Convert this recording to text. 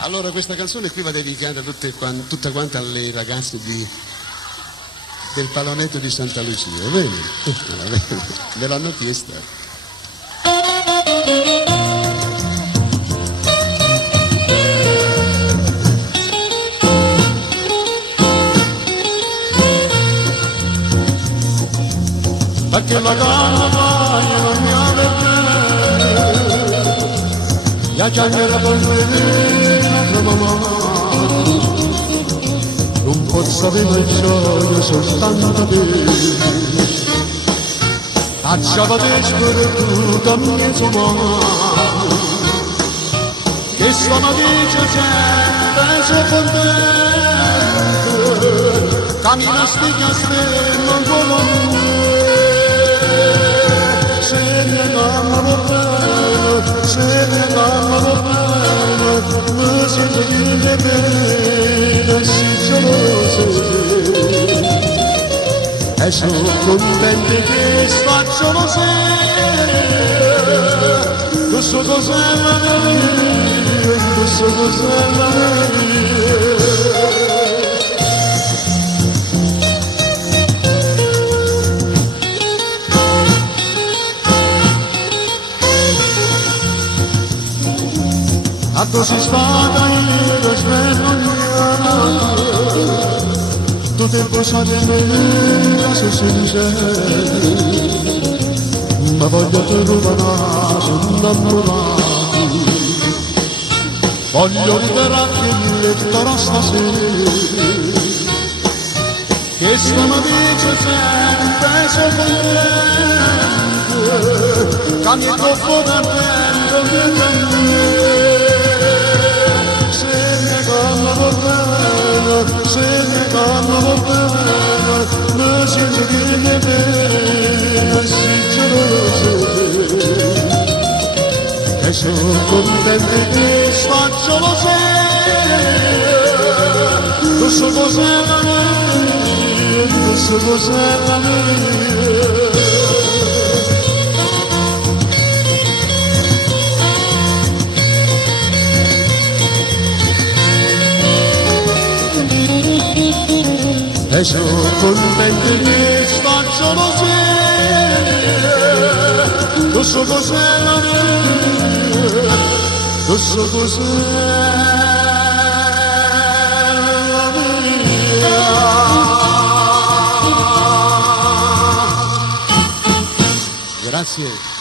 Allora questa canzone qui va dedicata tutta quanta alle ragazze del Palonetto di Santa Lucia, vedi? Me l'hanno chiesta. Perché la donna mai non mi avete, la chiamera con la mamma, non posso avere gioia soltanto te. Facciava desperata mia somma, che sono dice sempre se contento, cammina stiglia non vuole. Se ne vanno bene, se ne vanno bene, mi sento dire bene, si gelose. E sono contenti che facciano se, questo cos'è la mia, questo cos'è la mia. A to si spada i rozmenonia, tu te posate nella se sincere, ma voglio te rubare innamorati, voglio liberarti il letto stasera, che sono dice sempre se contento, che mi è troppo da tempo che se ne vanno bene, mi sento dire bene, si gelose. E sono contenti che facciano se, questo cos'è la mia, questo cos'è la mia. E sono contenti che facciano se, questo cos'è la mia, questo cos'è la mia. Grazie.